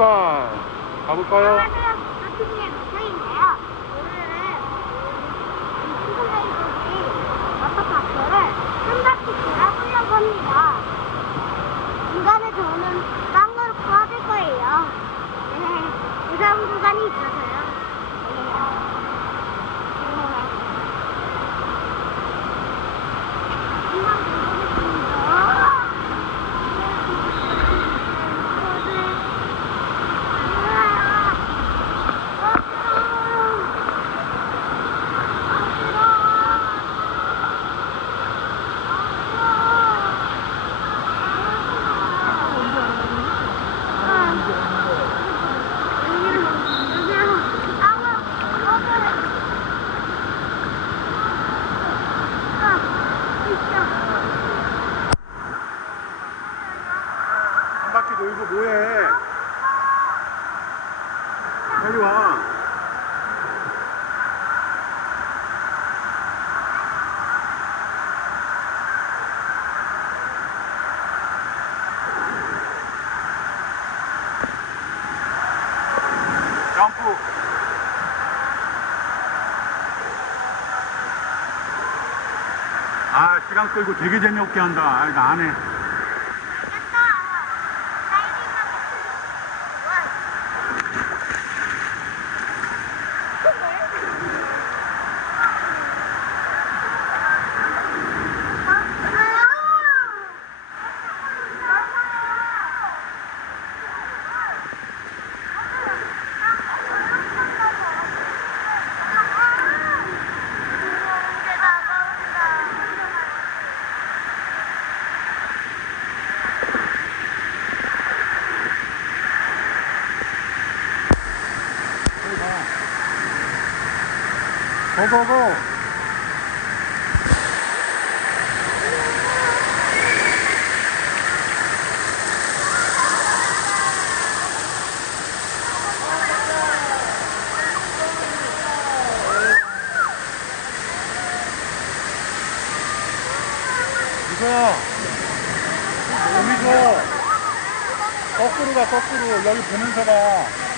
출발. 가볼까요? 중간에 저는 땅으로 빠질 거예요. 네, 무서운 구간이 있어서요. 네. 한번 가보겠습니다. 한 바퀴 돌고 뭐해? 와. 점프. 아, 시간 끌고 되게 재미없게 한다. 아, 나안 해. 고고고. 이거야. 좋아. 거꾸로 가, 거꾸로. 여기 보면서 가.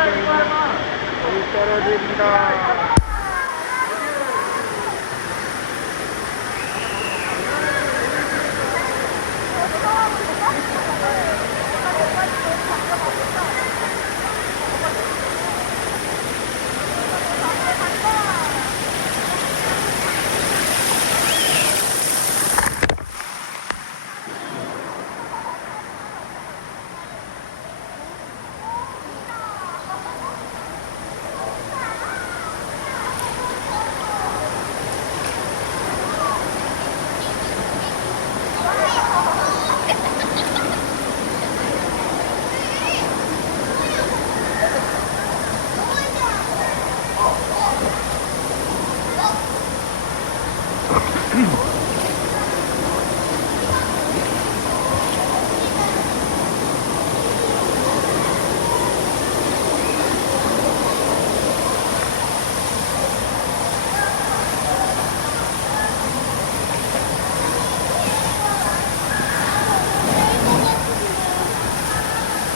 여기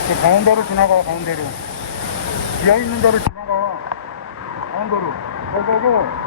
그 가운데로 지나가 가운데로. 비어 있는 데로 지나가. 가운데로. 고고고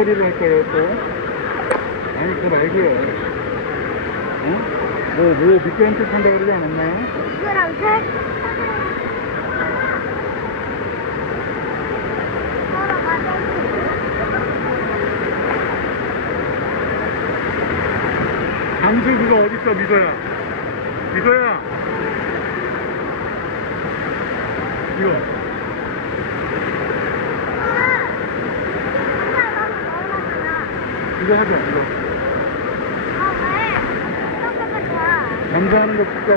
놀이를 할 거예요, 또? 아니, 그거 말고요. 어? 뭐, 뭐, 미끄럼틀 탄다고 그러지 않았나요? 그럼 색. 강수 그거 어딨어, 미소야? 미소야! 이거. 이거 하자, 이거. 남자 하는 거 진짜.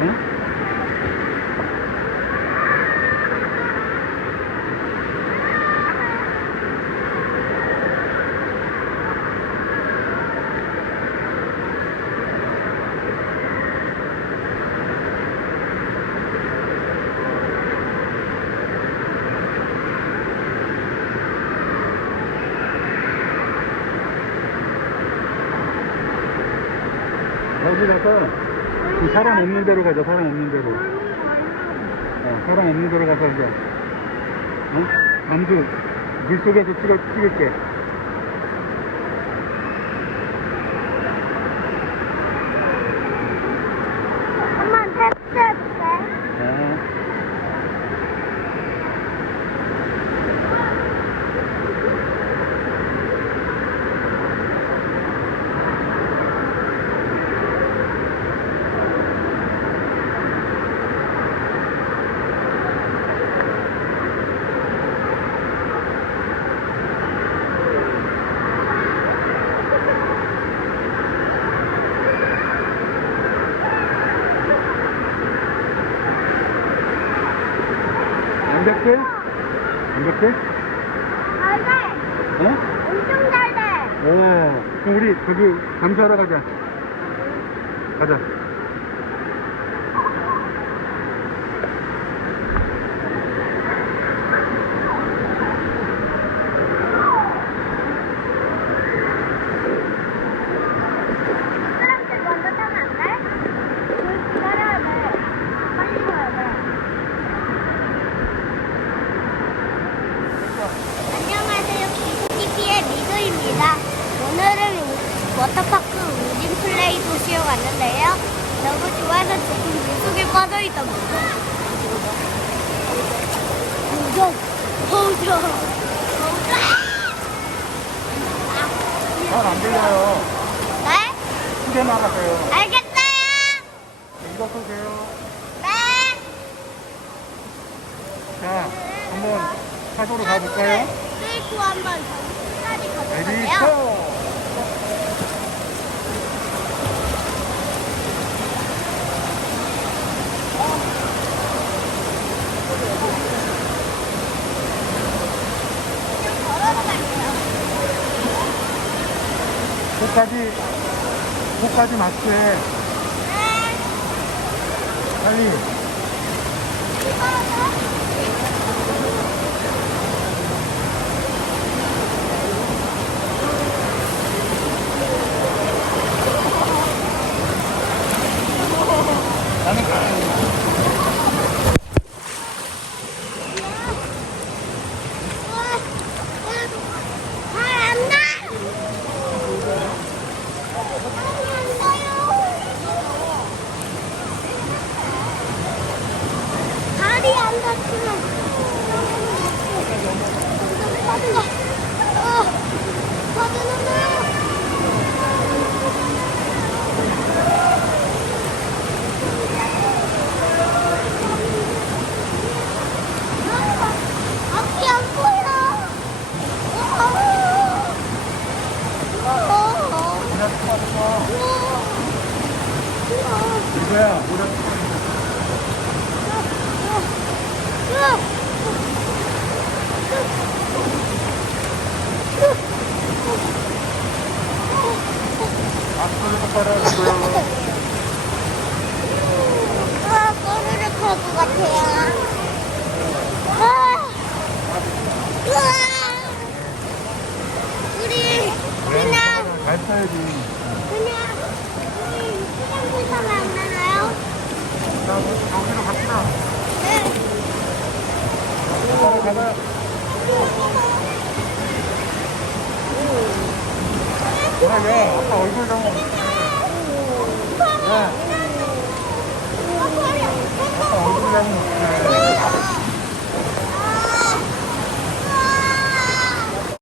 응? 가서 그 사람 없는 데로 가자, 사람 없는 데로. 어, 사람 없는 데로 가서 이제, 어? 남주 물속에서 찍어, 찍을게. 한번 테스트해볼게. 어. 안 잡게? 안 잡게? 잘 돼. 어? 엄청 잘 돼. 오, 그럼 우리 저기 감사하러 가자. 가자. 사람들 먼저 타면 안 돼? 물 기다려야 돼. 빨리 가야 돼. 안녕하세요. TV의 미도입니다. 오늘은 워터파크 우진 플레이 도시에 왔는데요. 너무 좋아서 지금 물속에 빠져있던 거죠. 무적, 무적, 무적. 잘 안 들려요. 네? 나가세요. 알겠어요. 이거 쏘세요. 네. 자, 한번 사도로 가볼까요? 뚫고 한번 레디, 가볼까요? 고! 끝까지, 끝까지 맞게. 빨리. 나는 가. 잘안 나. 다리 안 닿지만 빠진다. 어, 빠지는데. 앞이 안 보여. 어. 그냥 빠졌어. 우와. 이거야, 뭐라. 앞으로 똑바로 하고요. 아, 할것 같아요. 아. 우리 그냥. 그냥 우리 안 되나요? 자, 여기로 갑시다. 네. 얼굴 너 ね。